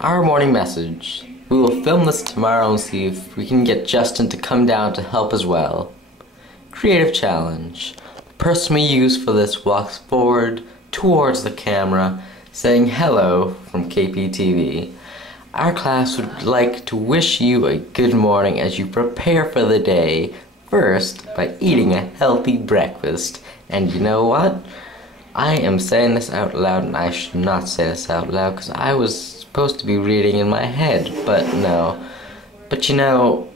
Our morning message. We will film this tomorrow and see if we can get Justin to come down to help as well. Creative challenge. The person we use for this walks forward towards the camera, saying hello from KPTV. Our class would like to wish you a good morning as you prepare for the day, first by eating a healthy breakfast. And you know what? I am saying this out loud, and I should not say this out loud because I was supposed to be reading in my head, but no. But you know,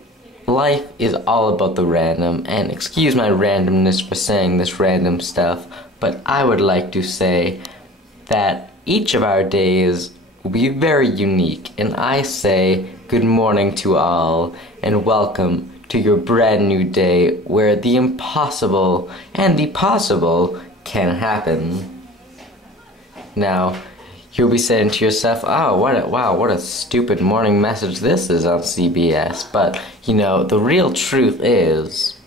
life is all about the random, and excuse my randomness for saying this random stuff, but I would like to say that each of our days will be very unique, and I say good morning to all, and welcome to your brand new day where the impossible and the possible can happen. Now, you'll be saying to yourself, oh, what a stupid morning message this is on CBS. But, you know, the real truth is,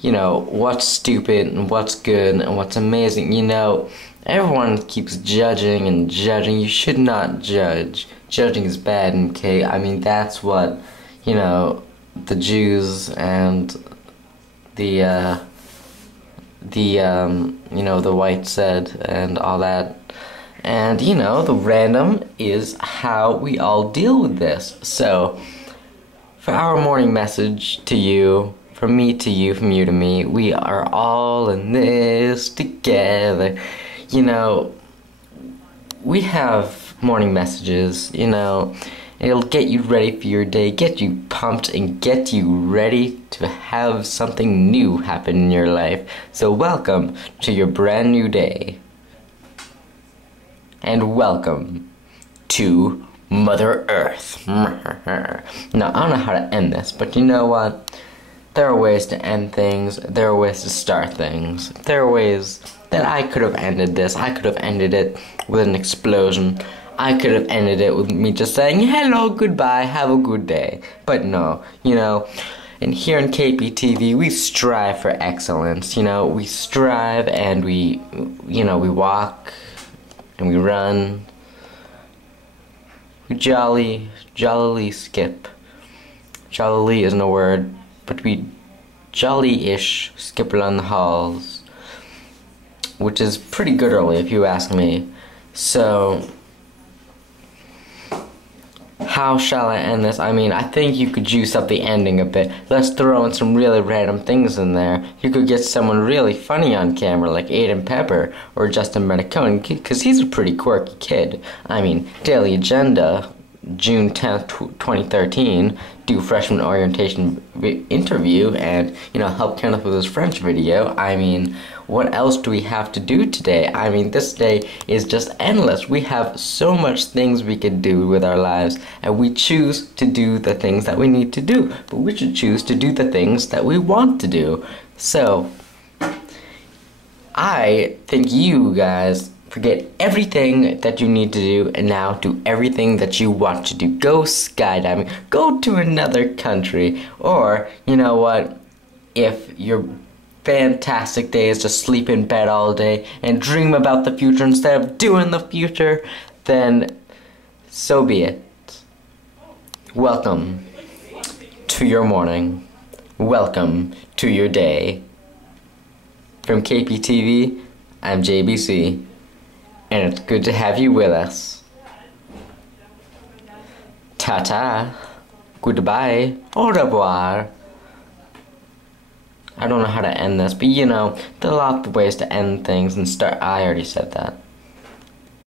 you know, what's stupid and what's good and what's amazing. You know, everyone keeps judging and judging. You should not judge. Judging is bad, okay? I mean, that's what, you know, the Jews and the white said and all that. And, you know, the random is how we all deal with this. So, for our morning message to you, from me to you, from you to me, we are all in this together. You know, we have morning messages, you know, it'll get you ready for your day, get you pumped, and get you ready to have something new happen in your life. So welcome to your brand new day. And welcome to Mother Earth. Now, I don't know how to end this, but you know what? There are ways to end things. There are ways to start things. There are ways that I could have ended this. I could have ended it with an explosion. I could have ended it with me just saying, hello, goodbye, have a good day. But no, you know, and here in KPTV, we strive for excellence. You know, we strive and we walk and we run. We jollily skip. Jollily isn't a word, but we jolly-ish skip around the halls, which is pretty good early if you ask me. So, how shall I end this? I mean, I think you could juice up the ending a bit. Let's throw in some really random things in there. You could get someone really funny on camera, like Aiden Pepper or Justin Medicone, because he's a pretty quirky kid. I mean, Daily Agenda, June 10th, 2013, do freshman orientation interview and, you know, help Kenneth with his French video. I mean, what else do we have to do today? I mean, this day is just endless. We have so much things we could do with our lives, and we choose to do the things that we need to do, but we should choose to do the things that we want to do. So, I think you guys forget everything that you need to do and now do everything that you want to do. Go skydiving, go to another country, or, you know what, if your fantastic day is to sleep in bed all day and dream about the future instead of doing the future, then so be it. Welcome to your morning. Welcome to your day. From KPTV, I'm JBC. And it's good to have you with us. Ta-ta. Goodbye. Au revoir. I don't know how to end this, but you know, there are a lot of ways to end things and start. I already said that.